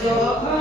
जो